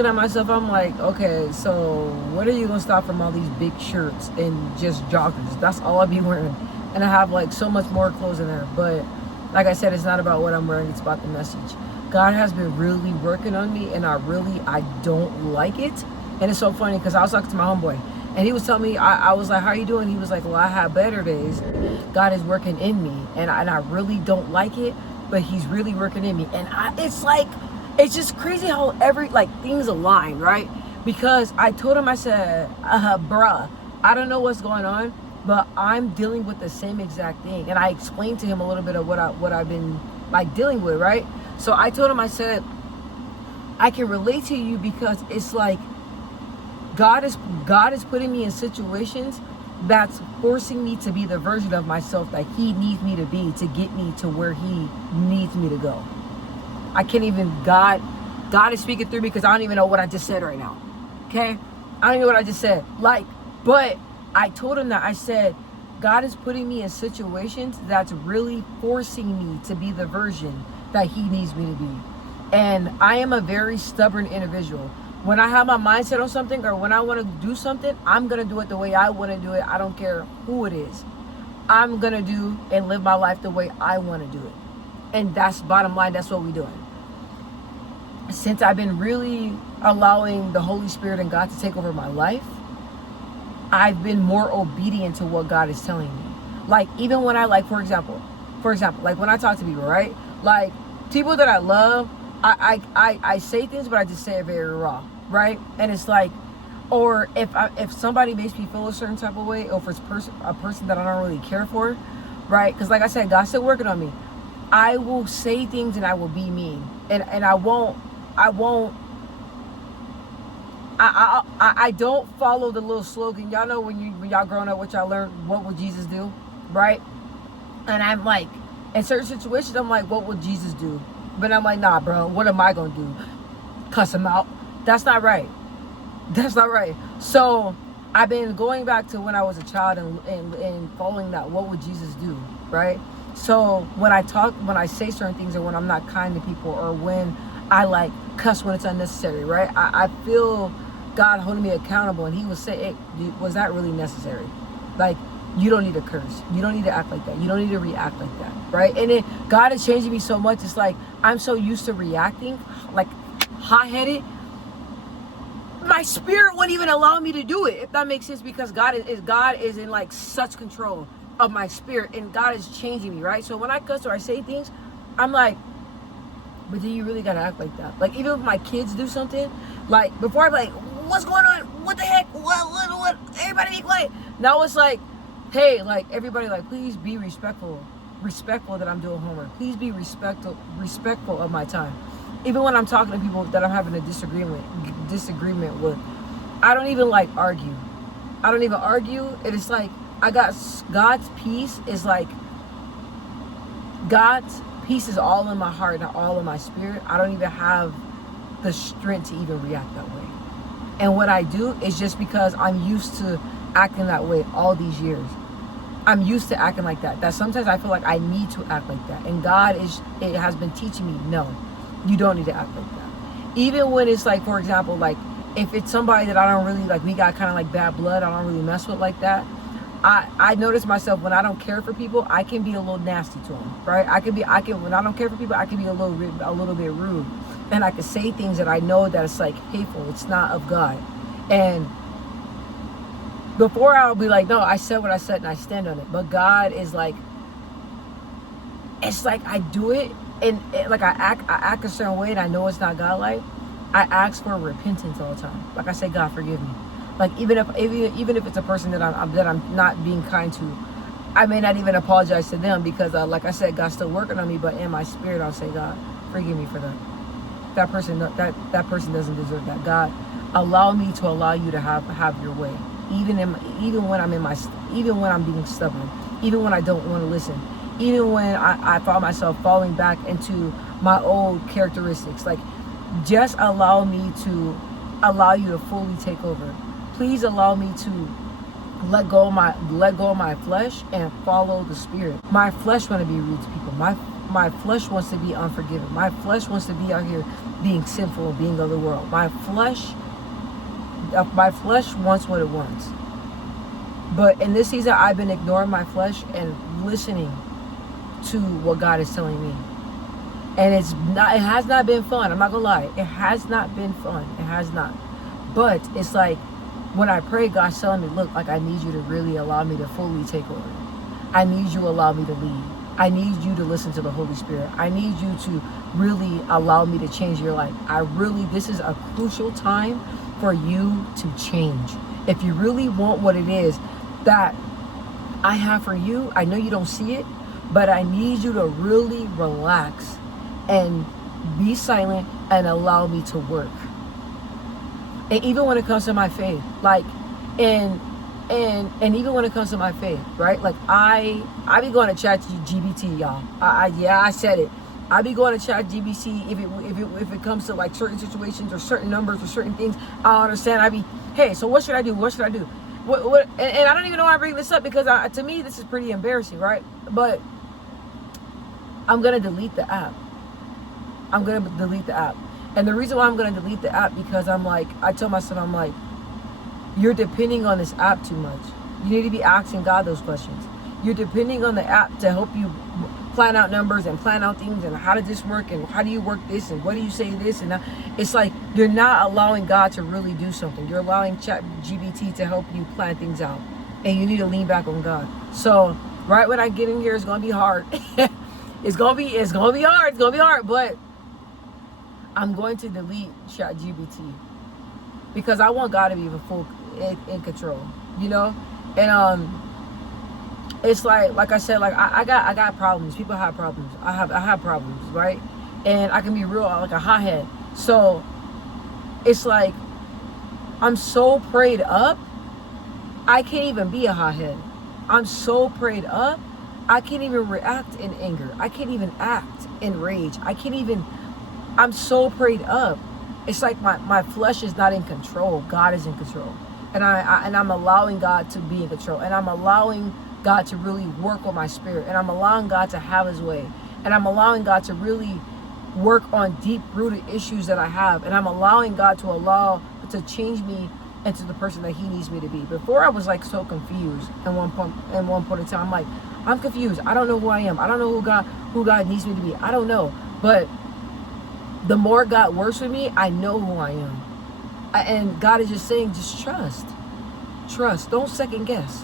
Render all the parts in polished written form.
looking at myself, I'm like, okay, so when are you gonna stop from all these big shirts and just joggers? That's all I be wearing. And I have like so much more clothes in there. But like I said, it's not about what I'm wearing, it's about the message. God has been really working on me, and I don't like it. And it's so funny because I was talking to my homeboy, and he was telling me, I was like, how are you doing? He was like, well, I have better days. God is working in me, and I really don't like it, but he's really working in me. And it's like, it's just crazy how things align, right? Because I told him, I said, bruh, I don't know what's going on, but I'm dealing with the same exact thing. And I explained to him a little bit of what I've been like dealing with, right? So I told him, I said, I can relate to you because it's like God is putting me in situations that's forcing me to be the version of myself that he needs me to be to get me to where he needs me to go. I can't even, God is speaking through me because I don't even know what I just said right now. Okay? I don't even know what I just said. But I told him that, I said, God is putting me in situations that's really forcing me to be the version that he needs me to be. And I am a very stubborn individual. When I have my mindset on something, or when I want to do something, I'm going to do it the way I want to do it. I don't care who it is. I'm going to do and live my life the way I want to do it. And that's bottom line. That's what we're doing. Since I've been really allowing the Holy Spirit and God to take over my life, I've been more obedient to what God is telling me. Like, even when I, for example, like when I talk to people, right? Like, people that I love, I say things, but I just say it very raw, right? And it's like, or if somebody makes me feel a certain type of way, or if it's a person that I don't really care for, right? Because like I said, God's still working on me. I will say things and I will be mean, and I don't follow the little slogan. Y'all know when y'all growing up, what y'all learned, what would Jesus do, right? And I'm like, in certain situations, I'm like, what would Jesus do? But I'm like, nah, bro, what am I gonna do? Cuss him out? That's not right. That's not right. So I've been going back to when I was a child and following that. What would Jesus do, right? So when I say certain things, or when I'm not kind to people, or when I like cuss when it's unnecessary, right? I feel God holding me accountable, and he would say, hey, was that really necessary? Like, you don't need to curse. You don't need to act like that. You don't need to react like that, right? And then God is changing me so much. It's like, I'm so used to reacting, like hot-headed. My spirit wouldn't even allow me to do it, if that makes sense, because God is in like such control of my spirit, and God is changing me, right? So when I cuss or I say things, I'm like, but do you really gotta act like that? Like, even if my kids do something, like, before I'm like, what's going on? What the heck? What? Everybody be quiet. Now it's like, hey, like, everybody, like, please be respectful that I'm doing homework. Please be respectful of my time. Even when I'm talking to people that I'm having a disagreement with, I don't even like argue. I don't even argue. And it's like, I got God's peace is like, God's peace is all in my heart and all in my spirit. I don't even have the strength to even react that way. And what I do is just because I'm used to acting that way all these years. I'm used to acting like that. That sometimes I feel like I need to act like that. And God has been teaching me, no, you don't need to act like that. Even when it's like, for example, like, if it's somebody that I don't really, like, we got kind of like bad blood, I don't really mess with like that. I notice myself, when I don't care for people, I can be a little nasty to them, right? When I don't care for people, I can be a little bit rude. And I can say things that I know that it's like hateful. It's not of God. And before, I'll be like, no, I said what I said and I stand on it. But God is like, it's like I do it, and like I act a certain way, and I know it's not God-like. I ask for repentance all the time. Like, I say, God, forgive me. Like, even if it's a person that I'm not being kind to, I may not even apologize to them, because like I said, God's still working on me. But in my spirit, I'll say, God, forgive me for that. That person doesn't deserve that. God, allow me to allow you to have your way. Even when I'm being stubborn, even when I don't want to listen, even when I find myself falling back into my old characteristics, like, just allow you to fully take over. Please allow me to let go of my flesh and follow the spirit. My flesh want to be rude to people. my flesh wants to be unforgiving. My flesh wants to be out here being sinful and being of the world. My flesh wants what it wants. But in this season, I've been ignoring my flesh and listening to what God is telling me. And it has not been fun. I'm not gonna lie. It has not been fun. It has not. But it's like when I pray, God's telling me, look, like I need you to really allow me to fully take over. I need you to allow me to lead. I need you to listen to the Holy Spirit. I need you to really allow me to change your life. This is a crucial time for you to change. If you really want what it is that I have for you, I know you don't see it, but I need you to really relax and be silent and allow me to work. And even when it comes to my faith, like, and even when it comes to my faith, right? Like I be going to ChatGPT, y'all. I said it. I be going to ChatGPT if it comes to like certain situations or certain numbers or certain things I don't understand. Hey, so what should I do? What should I do? What? And I don't even know why I bring this up because to me this is pretty embarrassing, right? But I'm gonna delete the app. I'm gonna delete the app. And the reason why I'm gonna delete the app because I tell myself, I'm like, you're depending on this app too much. You need to be asking God those questions. You're depending on the app to help you plan out numbers and plan out things and how does this work and how do you work this and what do you say this and that. It's like you're not allowing God to really do something. You're allowing ChatGPT to help you plan things out, and you need to lean back on God. So right when I get in here, it's gonna be hard. It's gonna be hard. It's gonna be hard, but I'm going to delete ChatGPT because I want God to be full in control, you know. And it's like I said, like I got problems. People have problems. I have problems, right? And I can be real, like a hothead. So it's like I'm so prayed up, I can't even be a hothead. I'm so prayed up, I can't even react in anger. I can't even act in rage. I'm so prayed up. It's like my flesh is not in control. God is in control. And I'm allowing God to be in control. And I'm allowing God to really work on my spirit. And I'm allowing God to have his way. And I'm allowing God to really work on deep-rooted issues that I have. And I'm allowing God to change me into the person that he needs me to be. Before I was like so confused at one point in time. I'm like, I'm confused. I don't know who I am. I don't know who God needs me to be. I don't know. But the more God works with me, I know who I am. And God is just saying, just trust. Don't second guess.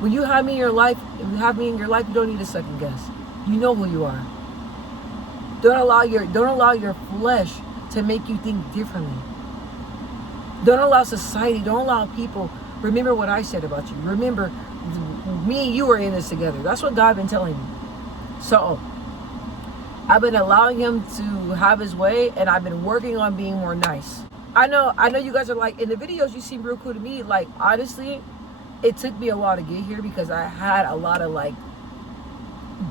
When you have me in your life, you don't need to second guess. You know who you are. Don't allow your flesh to make you think differently. Don't allow society, don't allow people. Remember what I said about you. Remember, me and you are in this together. That's what God been telling me. So I've been allowing him to have his way, and I've been working on being more nice. I know you guys are like, in the videos you seem real cool to me. Like, honestly, it took me a while to get here because I had a lot of like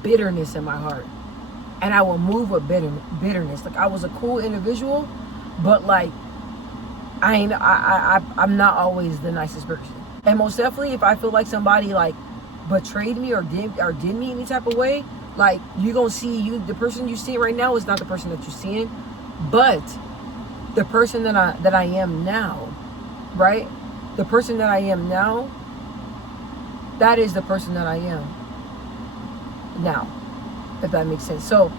bitterness in my heart. And I will move with bitterness. Like, I was a cool individual, but like I'm not always the nicest person. And most definitely, if I feel like somebody like betrayed me or did me any type of way, like, you're gonna see the person you see right now is not the person that you're seeing, but the person that I am now, right? The person that I am now, that is the person that I am now, if that makes sense. So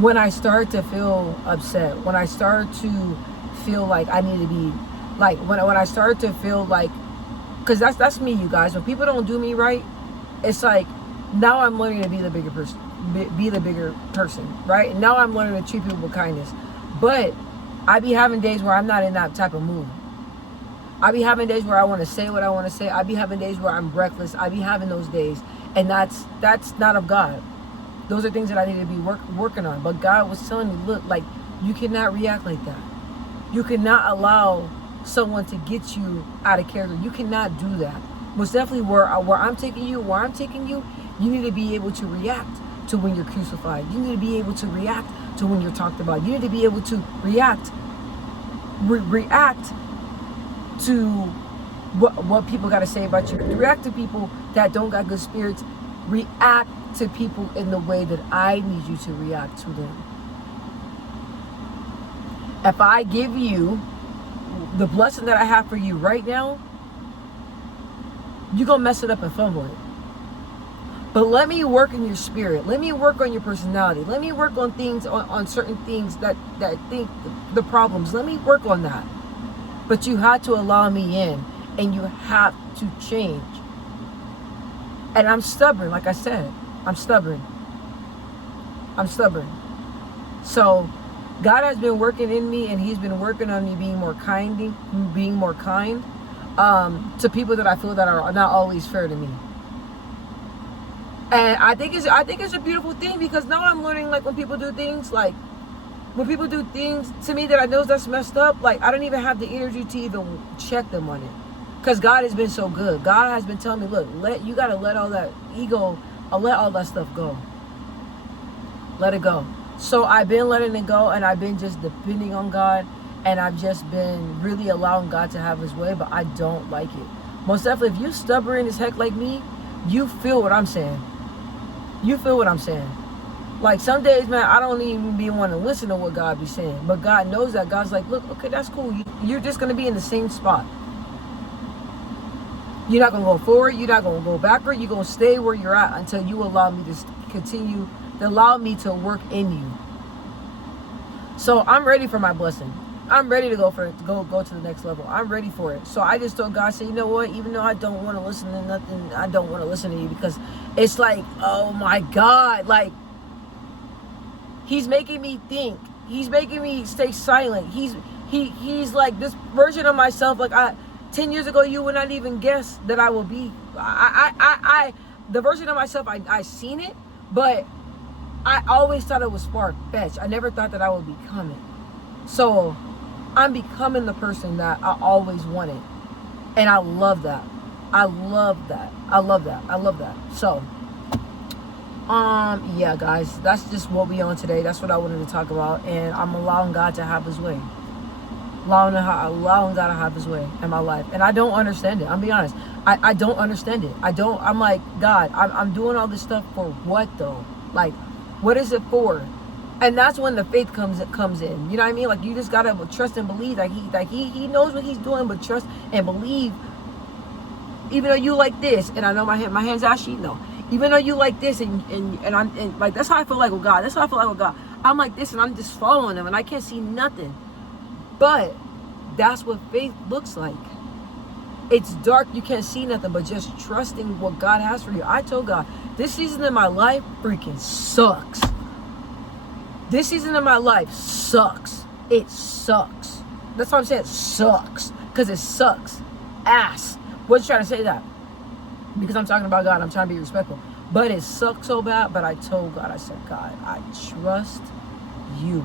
when I start to feel upset, when I start to feel like I need to be, like, when I start to feel like, because that's me, you guys. When people don't do me right, it's like, now I'm learning to be the bigger person, right? And now I'm learning to treat people with kindness. But I be having days where I'm not in that type of mood. I be having days where I want to say what I want to say. I be having days where I'm reckless. I be having those days, and that's not of God. Those are things that I need to be working on. But God was telling me, look, like, you cannot react like that. You cannot allow someone to get you out of character. You cannot do that. Most definitely, where I'm taking you, you need to be able to react to when you're crucified. You need to be able to react to when you're talked about. You need to be able to react to what people got to say about you. React to people that don't got good spirits. React to people in the way that I need you to react to them. If I give you the blessing that I have for you right now, you're going to mess it up and fumble it. But let me work in your spirit. Let me work on your personality. Let me work on things, on certain things that think the problems. Let me work on that. But you had to allow me in, and you have to change. And I'm stubborn, like I said. I'm stubborn. So God has been working in me, and he's been working on me being more kind to people that I feel that are not always fair to me. And I think it's a beautiful thing, because now I'm learning, like, when people do things to me that I know that's messed up, like, I don't even have the energy to even check them on it. Because God has been so good. God has been telling me, look, you got to let all that ego, let all that stuff go. Let it go. So I've been letting it go, and I've been just depending on God, and I've just been really allowing God to have his way, but I don't like it. Most definitely, if you're stubborn as heck like me, you feel what I'm saying. Like, some days, man, I don't even be wanting to listen to what God be saying. But God knows that. God's like, look, okay, that's cool. You're just going to be in the same spot. You're not going to go forward. You're not going to go backward. You're going to stay where you're at until you allow me to continue, allow me to work in you. So I'm ready for my blessing. I'm ready to go to the next level. I'm ready for it. So I just told God, say, you know what? Even though I don't want to listen to nothing, I don't want to listen to you, because it's like, oh my God, like, he's making me think. He's making me stay silent. He's like this version of myself. Like, 10 years ago, you would not even guess that I will be. The version of myself, I seen it, but I always thought it was far-fetched. I never thought that I would become it. So I'm becoming the person that I always wanted. And I love that. So, yeah, guys, that's just what we on today. That's what I wanted to talk about. And I'm allowing God to have his way. Allowing God to have his way in my life. And I don't understand it. I'm being honest. I don't understand it. I'm like, God, I'm doing all this stuff for what, though? Like, what is it for? And that's when the faith comes in. You know what I mean? Like, you just gotta trust and believe that he knows what he's doing, but trust and believe. Even though you like this, and I know my hands ashy, no. Even though you like this, and like, that's how I feel like with God. I'm like this, and I'm just following him, and I can't see nothing. But that's what faith looks like. It's dark, you can't see nothing, but just trusting what God has for you. I told God, this season in my life freaking sucks. This season of my life sucks. It sucks. That's what I'm saying. It sucks. Because it sucks. Ass. Wasn't trying to say that, because I'm talking about God. I'm trying to be respectful. But it sucked so bad. But I told God, I said, God, I trust you.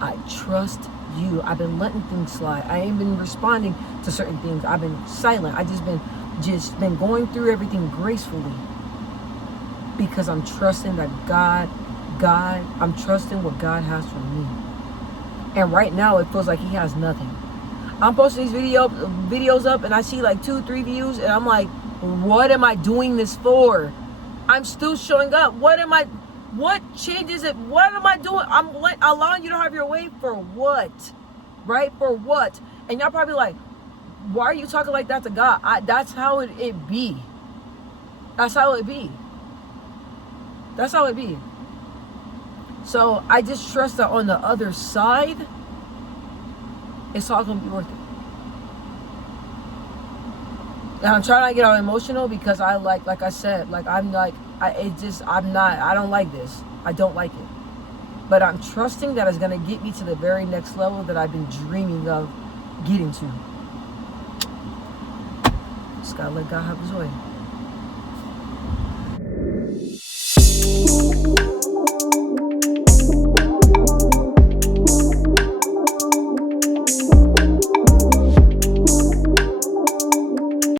I trust you. I've been letting things slide. I ain't been responding to certain things. I've been silent. I just been going through everything gracefully, because I'm trusting that God, I'm trusting what God has for me. And right now, it feels like he has nothing. I'm posting these videos up, and I see like 2-3 views, and I'm like, what am I doing this for? I'm still showing up. What changes it? What am I doing? I'm allowing you to have your way for what? Right? For what? And y'all probably like, why are you talking like that to God? That's how it be. That's how it be. That's how it be. So I just trust that on the other side, it's all gonna be worth it. And I'm trying not to get all emotional, because I like I said, like, I'm like, I don't like this. I don't like it. But I'm trusting that it's gonna get me to the very next level that I've been dreaming of getting to. Just gotta let God have his way.